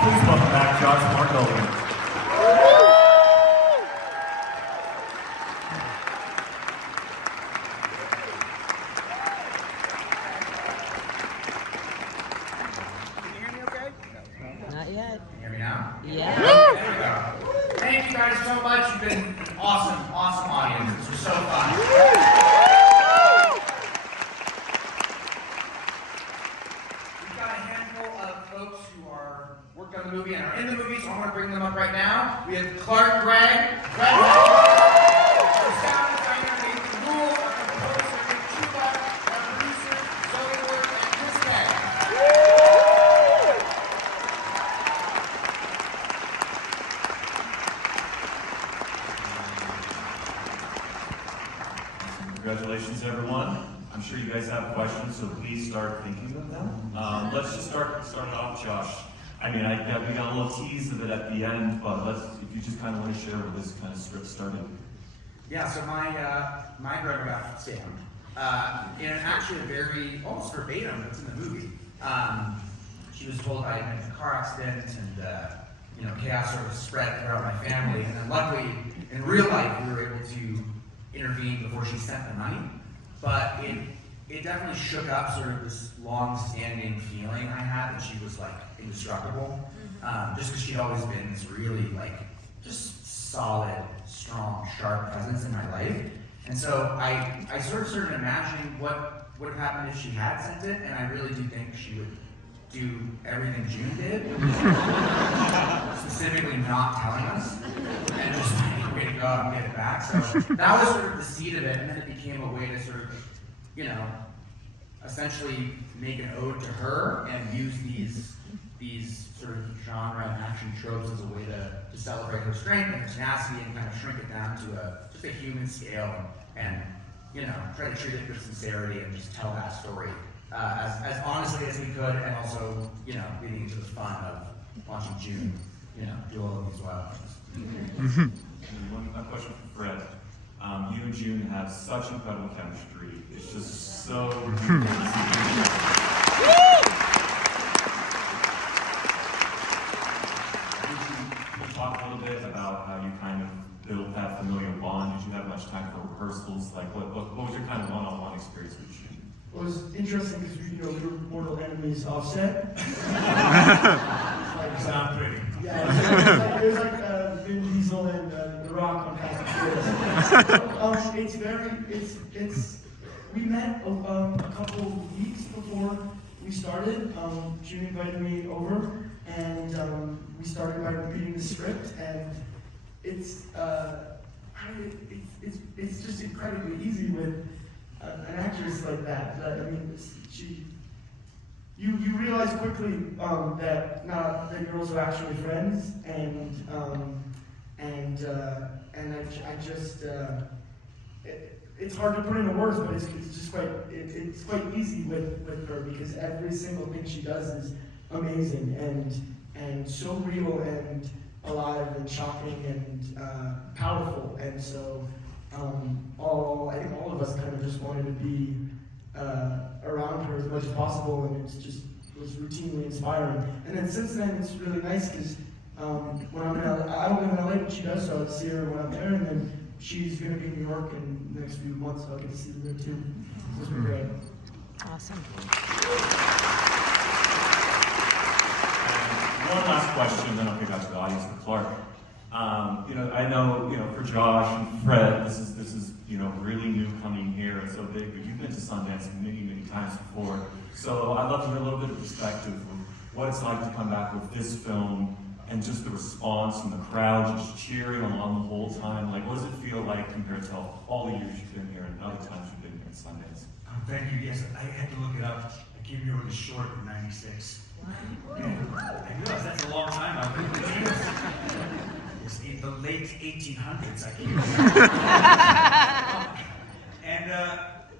Please welcome back Josh Margolin. Can you hear me okay? Not yet. Can you hear me now? Yeah. There we go. Thank you guys so much. You've been awesome audience. This was so fun. We've got a handful of folks who are worked on the movie and are in the movie, so I want to bring them up right now. We have Clark Gregg, Fred Hechinger, sound designer Nathan Ruyle, our composer Nick Chuba, our producer and Kaye. Congratulations, everyone. I'm sure you guys have questions, so please start thinking of them. Let's just start it off, Josh. I mean, we got a little tease of it at the end, but if you just kind of want to share where this kind of script started. Yeah, so my grandma got stabbed. In actually a very, almost verbatim, that's in the movie. She was told I had been in a car accident and, chaos sort of spread throughout my family. And then luckily, in real life, we were able to intervene before she sent the money. But it definitely shook up sort of this long-standing feeling I had that she was like indestructible. Just because she'd always been this really just solid, strong, sharp presence in my life. And so I sort of started imagining what would have happened if she had sent it, and I really do think she would do everything June did, specifically not telling us, and just finding a way to go out and get it back. So that was sort of the seed of it, and then it became a way to sort of, essentially make an ode to her and use these sort of genre and action tropes as a way to celebrate her strength and her tenacity and kind of shrink it down to just a human scale and try to treat it with sincerity and just tell that story as honestly as we could, and also leading into the fun of watching June do all of these wild things. One question for Fred. You and June have such incredible chemistry. It's just so ridiculous. Can you talk a little bit about how you kind of built that familiar bond? Did you have much time for rehearsals? Like, what was your kind of one-on-one experience with June? Well, it was interesting because we were mortal enemies offset. Sound pretty. Yeah, it was like Vin Diesel and The Rock on Fast and Furious. We met a couple of weeks before we started. June invited me over, and we started by reading the script, and it's just incredibly easy with an actress like that. You realize quickly that the girls are actually friends, and I just it's hard to put into words, but it's quite easy with her because every single thing she does is amazing and so real and alive and shocking and powerful, and so I think all of us kind of just wanted to be around her as much as possible, and was routinely inspiring. And then since then, it's really nice because when I'm in LA, I don't live in LA, but she does, so I'll see her when I'm there, and then she's going to be in New York in the next few months, so I'll get to see her there too. This will be great. Awesome. And one last question, then I'll kick out to the audience for Clark. I know, for Josh and Fred, this is really new coming here and so big, but you've been to Sundance many, many times before. So I'd love to hear a little bit of perspective of what it's like to come back with this film and just the response from the crowd just cheering along the whole time. Like, what does it feel like compared to all the years you've been here and other times you've been here at Sundance? Thank you. Yes, I had to look it up. I came here with a short in '96. And I realized that's a long time. I've been in the It's in the late 1800s. I came here.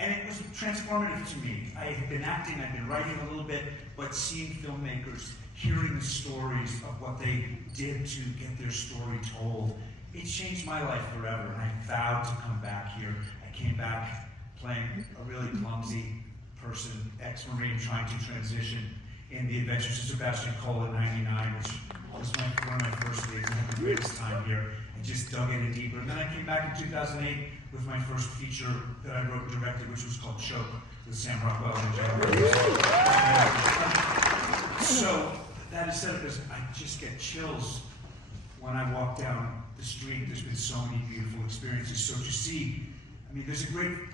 And it was transformative to me. I had been acting, I'd been writing a little bit, but seeing filmmakers, hearing the stories of what they did to get their story told, it changed my life forever, and I vowed to come back here. I came back playing a really clumsy person, ex-Marine trying to transition in The Adventures of Sebastian Cole at 99, which was one of my first days. I had the greatest time here and just dug in deeper. And then I came back in 2008 with my first feature that I wrote and directed, which was called Choke, with Sam Rockwell and Joe. So that is said because I just get chills when I walk down the street. There's been so many beautiful experiences. So to see, I mean,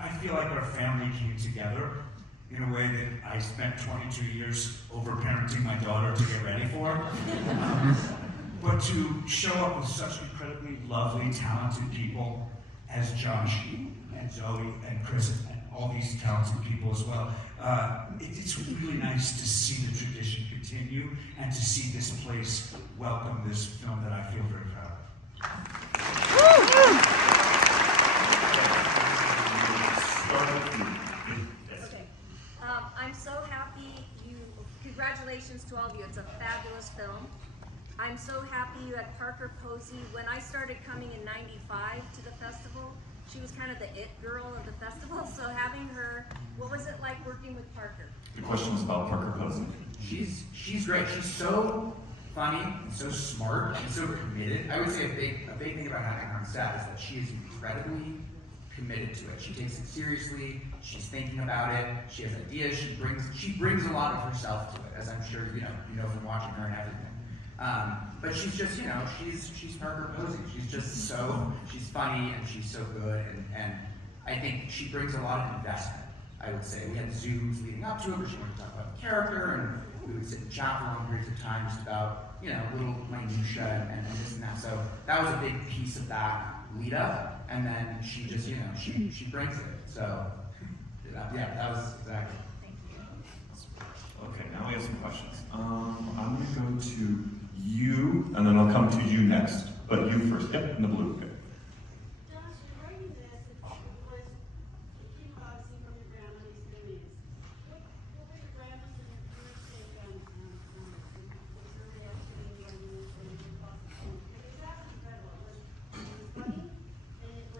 I feel like our family came together in a way that I spent 22 years over-parenting my daughter to get ready for. But to show up with such incredibly lovely, talented people as Josh and Zoe and Chris and all these talented people as well, it's really nice to see the tradition continue and to see this place welcome this film that I feel very proud of. Okay. I'm so happy congratulations to all of you. It's a fabulous film. I'm so happy you had Parker Posey. When I started coming in '95 to the festival, she was kind of the it girl of the festival. So having her, what was it like working with Parker? The question was about Parker Posey. She's great. She's so funny and so smart and so committed. I would say a big thing about having her on set is that she is incredibly committed to it. She takes it seriously. She's thinking about it. She has ideas. She brings a lot of herself to it, as I'm sure you know from watching her and everything. But she's just, she's Parker Posey. She's funny and she's so good, and I think she brings a lot of investment. I would say we had Zooms leading up to it, where she wanted to talk about the character, and we would sit and chat for long periods of time just about little minutia and this and that. So that was a big piece of that lead up, and then she just she brings it. So yeah, that was exactly. Okay, now we have some questions. I'm going to go to you, and then I'll come to you next. But you first. Yep, in the blue. Okay. Josh, you're writing this, it was, it came obviously from your grandmother's memories. What were your grandma's and your parents' take on was her reaction when you were in the process? It was actually incredible. It was funny, and it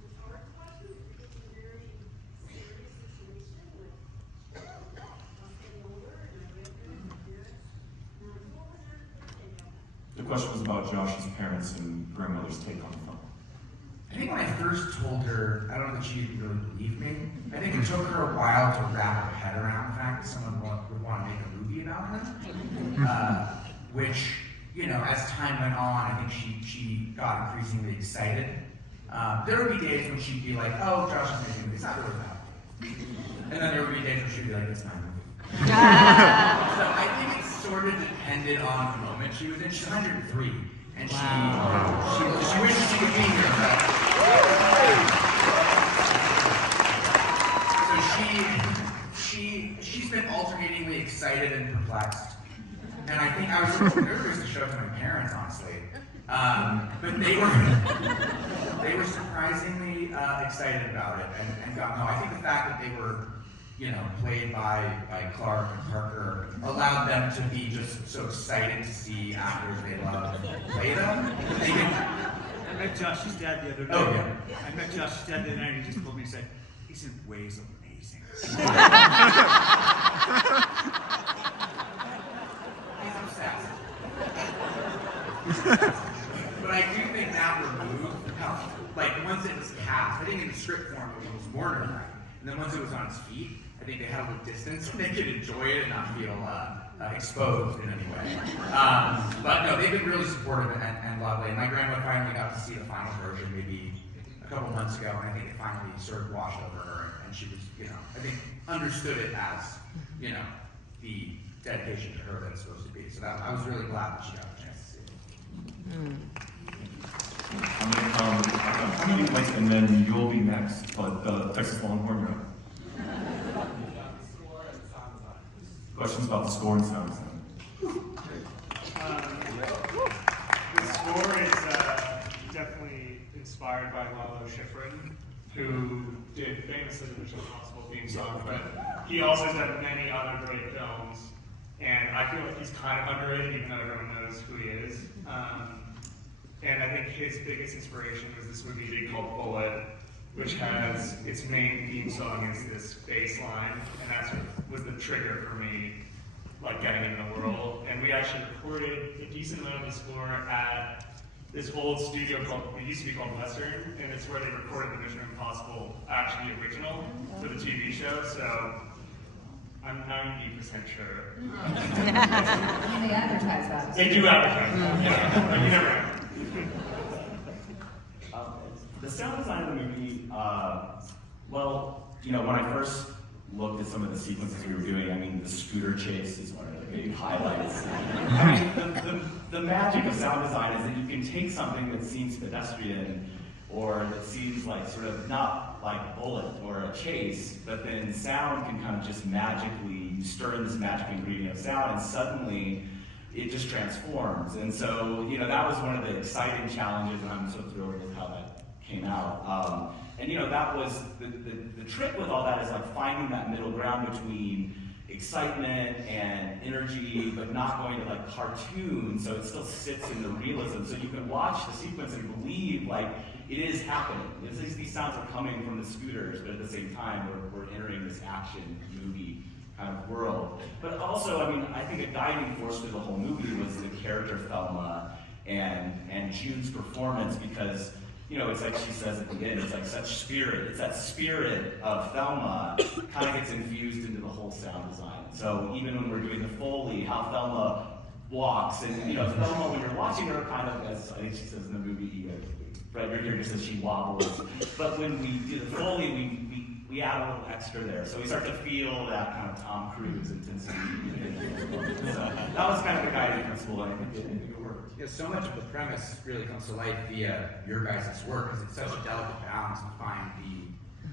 was hard to watch it. It was a very serious situation with getting older and I read her and her parents. What was your take on that? The question was about Josh's parents and grandmother's take on the film. I think when I first told her, I don't know that she didn't really believe me. I think it took her a while to wrap her head around the fact that someone would want to make a movie about him. Which, as time went on, I think she got increasingly excited. There would be days when she'd be like, "Oh, Josh is making a movie. It's not really about me." And then there would be days when she'd be like, "It's my movie." So I think it sort of depended on the moment she was in. She's 103, and she wishes she could be here. So she's been alternatingly excited and perplexed. And I think I was a little nervous to show it to my parents, honestly. But they were surprisingly excited about it and got no. I think the fact that they were played by Clark and Parker allowed them to be just so excited to see actors they love play them. I met Josh's dad the other day. Oh, yeah. I met Josh's dad the other night and he just told me, he said, he's in ways amazing. He's obsessed. But I do think that removed helped. Like, once it was cast, I think in the script form it was more nerve-wracking. And then once it was on its feet, I think they had a little distance so they could enjoy it and not feel exposed in any way. But no, they've been really supportive and lovely. And my grandma finally got to see the final version maybe a couple months ago, and I think it finally sort of washed over her, and she was, I think understood it as, the dedication to her that it's supposed to be. So I was really glad that she got the chance to see it. I'm going to wait, and then you'll be next. But Texas Longhorn, you're up. Questions about the score and sound design. The score is definitely inspired by Lalo Schifrin, who did famously the Mission Impossible theme song, but he also has done many other great films, and I feel like he's kind of underrated, even though everyone knows who he is. And I think his biggest inspiration was this movie they called Bullet, which has its main theme song is this bass line, and that was the trigger for me like getting into the world. And we actually recorded a decent amount of the score at this old studio called, it used to be called Western, and it's where they recorded the Mission Impossible, actually original, for the TV show, so I'm 90% sure. And they advertise that. They do advertise that, yeah, but you never know. The sound design of the movie, well, you know, when I first looked at some of the sequences we were doing, I mean, the scooter chase is one of the big highlights. I mean, the magic of sound design is that you can take something that seems pedestrian or that seems like sort of not like a bullet or a chase, but then sound can kind of just magically, you stir in this magic ingredient of sound and suddenly it just transforms. And so, you know, that was one of the exciting challenges, and I'm so thrilled with how that came out. And you know, that was, the trick with all that is like finding that middle ground between excitement and energy, but not going to like cartoon, so it still sits in the realism. So you can watch the sequence and believe like it is happening. These sounds are coming from the scooters, but at the same time, we're entering this action movie kind of world. But also, I mean, I think a guiding force through the whole movie was the character Thelma and June's performance, because you know, it's like she says at the end, it's like such spirit. It's that spirit of Thelma kind of gets infused into the whole sound design. So even when we're doing the Foley, how Thelma walks, and you know, Thelma, when you're watching her, kind of, as I think she says in the movie, Fred Hechinger says she wobbles. But when we do the Foley, we add a little extra there. So we start to feel that kind of Tom Cruise intensity. So that was kind of the guiding principle, and I think it worked. Yeah, so much of the premise really comes to life via your guys' work, because it's such a delicate balance to find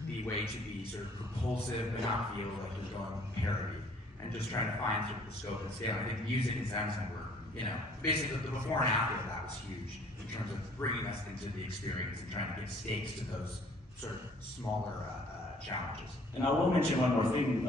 the way to be sort of propulsive but not feel like you're going parody, and just trying to find sort of the scope and scale. I think music and sound design were, you know, basically the before and after of that was huge in terms of bringing us into the experience and trying to give stakes to those sort of smaller challenges. And I will mention one more thing.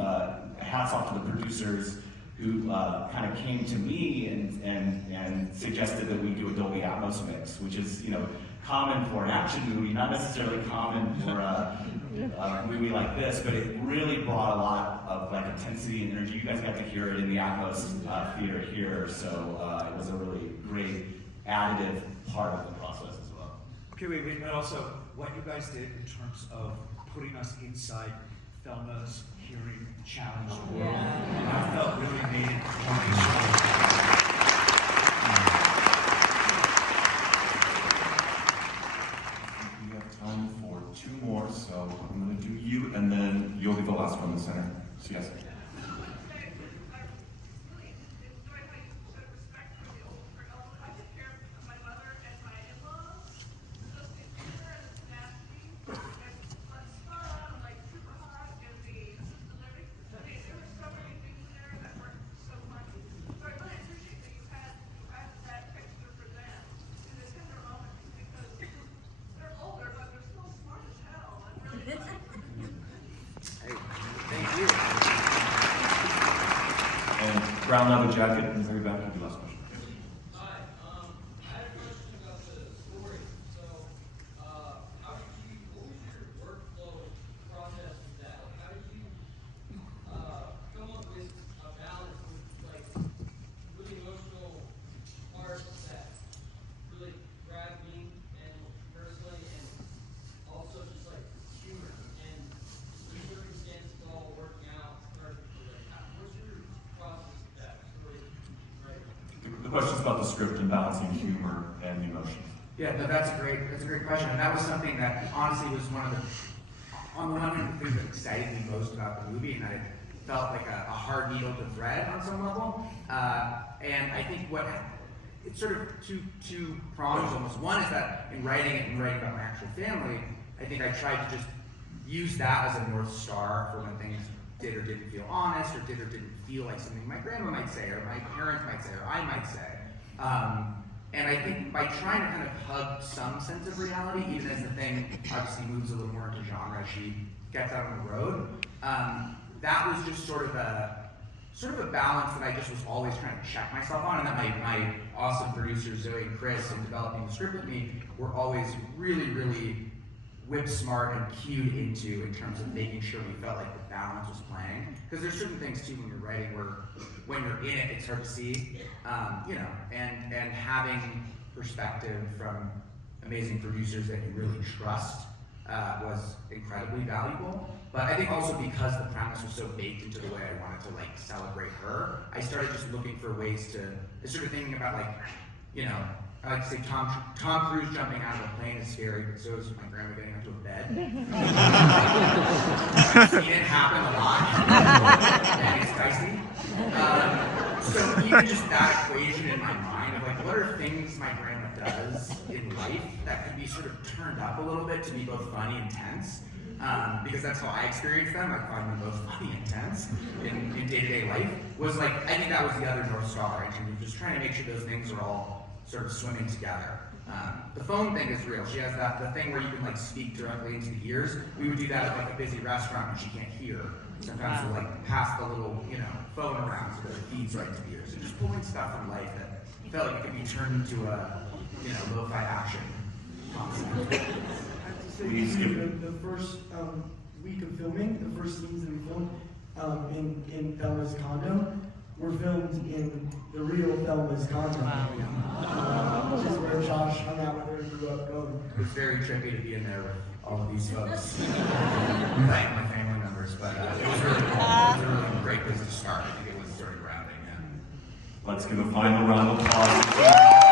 Hats off to the producers who kind of came to me and suggested that we do a Dolby Atmos mix, which is, you know, common for an action movie, not necessarily common for a movie like this, but it really brought a lot of like intensity and energy. You guys got to hear it in the Atmos theater here, so it was a really great additive part of the process as well. Okay, wait, but also what you guys did in terms of putting us inside Thelma's hearing challenge world, I felt really made it We have time for two more, so I'm going to do you, and then you'll be the last one in the center. So yes. Thank you. And brown leather jacket, and bring it back to the last question. Hi, I had a question about the story. So, how did you, what was your workflow process with that? Like, how did you come up with a balance with, like, really emotional parts that really grabbed me and personally, and also just like humor and the circumstances all working out perfectly? Like, what's your process with that? Really, right? The question's about the script and balancing humor and emotions. Yeah, no, that's a great question. And that was something that honestly was one of the, on the one hand, the things that excited me most about the movie, and that it felt like a hard needle to thread on some level. And I think it's sort of two prongs almost. One is that in writing it and writing about my actual family, I think I tried to just use that as a North Star for when things did or didn't feel honest, or did or didn't feel like something my grandma might say, or my parents might say, or I might say. And I think by trying to kind of hug some sense of reality, even as the thing obviously moves a little more into genre as she gets out on the road, that was just sort of a balance that I just was always trying to check myself on, and that my awesome producers Zoe and Chris in developing the script with me were always really, really whip smart and cued into in terms of making sure we felt like the balance was playing. Because there's certain things too when you're writing where when you're in it, it's hard to see, you know, and having perspective from amazing producers that you really trust was incredibly valuable. But I think also because the premise was so baked into the way I wanted to like celebrate her, I started just looking for ways to sort of thinking about like, you know, I like to say Tom Cruise jumping out of a plane is scary, but so is my grandma getting into a bed. I've seen it happen a lot. And it's dicey. So even just that equation in my mind of like, what are things my grandma does in life that could be sort of turned up a little bit to be both funny and tense? Because that's how I experience them. I find them both funny and tense in day-to-day life. Was like, I think that was the other North Star in terms of just trying to make sure those things are all sort of swimming together. The phone thing is real. She has the thing where you can like speak directly into the ears. We would do that at like a busy restaurant when she can't hear. Sometimes we'll like pass the little, you know, phone around so that it feeds right to the ears. So just pulling stuff from life that felt like it could be turned into a, you know, lo-fi action concept. The first week of filming, the first scenes that we filmed in Thelma's condo were filmed in the real Thelma's condo. Which is where Josh hung out with her and grew up going. It was very trippy to be in there with all of these folks. Thank my family members, but it was really cool. It was a really great place to start. I think it was sort of grounding. Yeah. Let's give a final round of applause.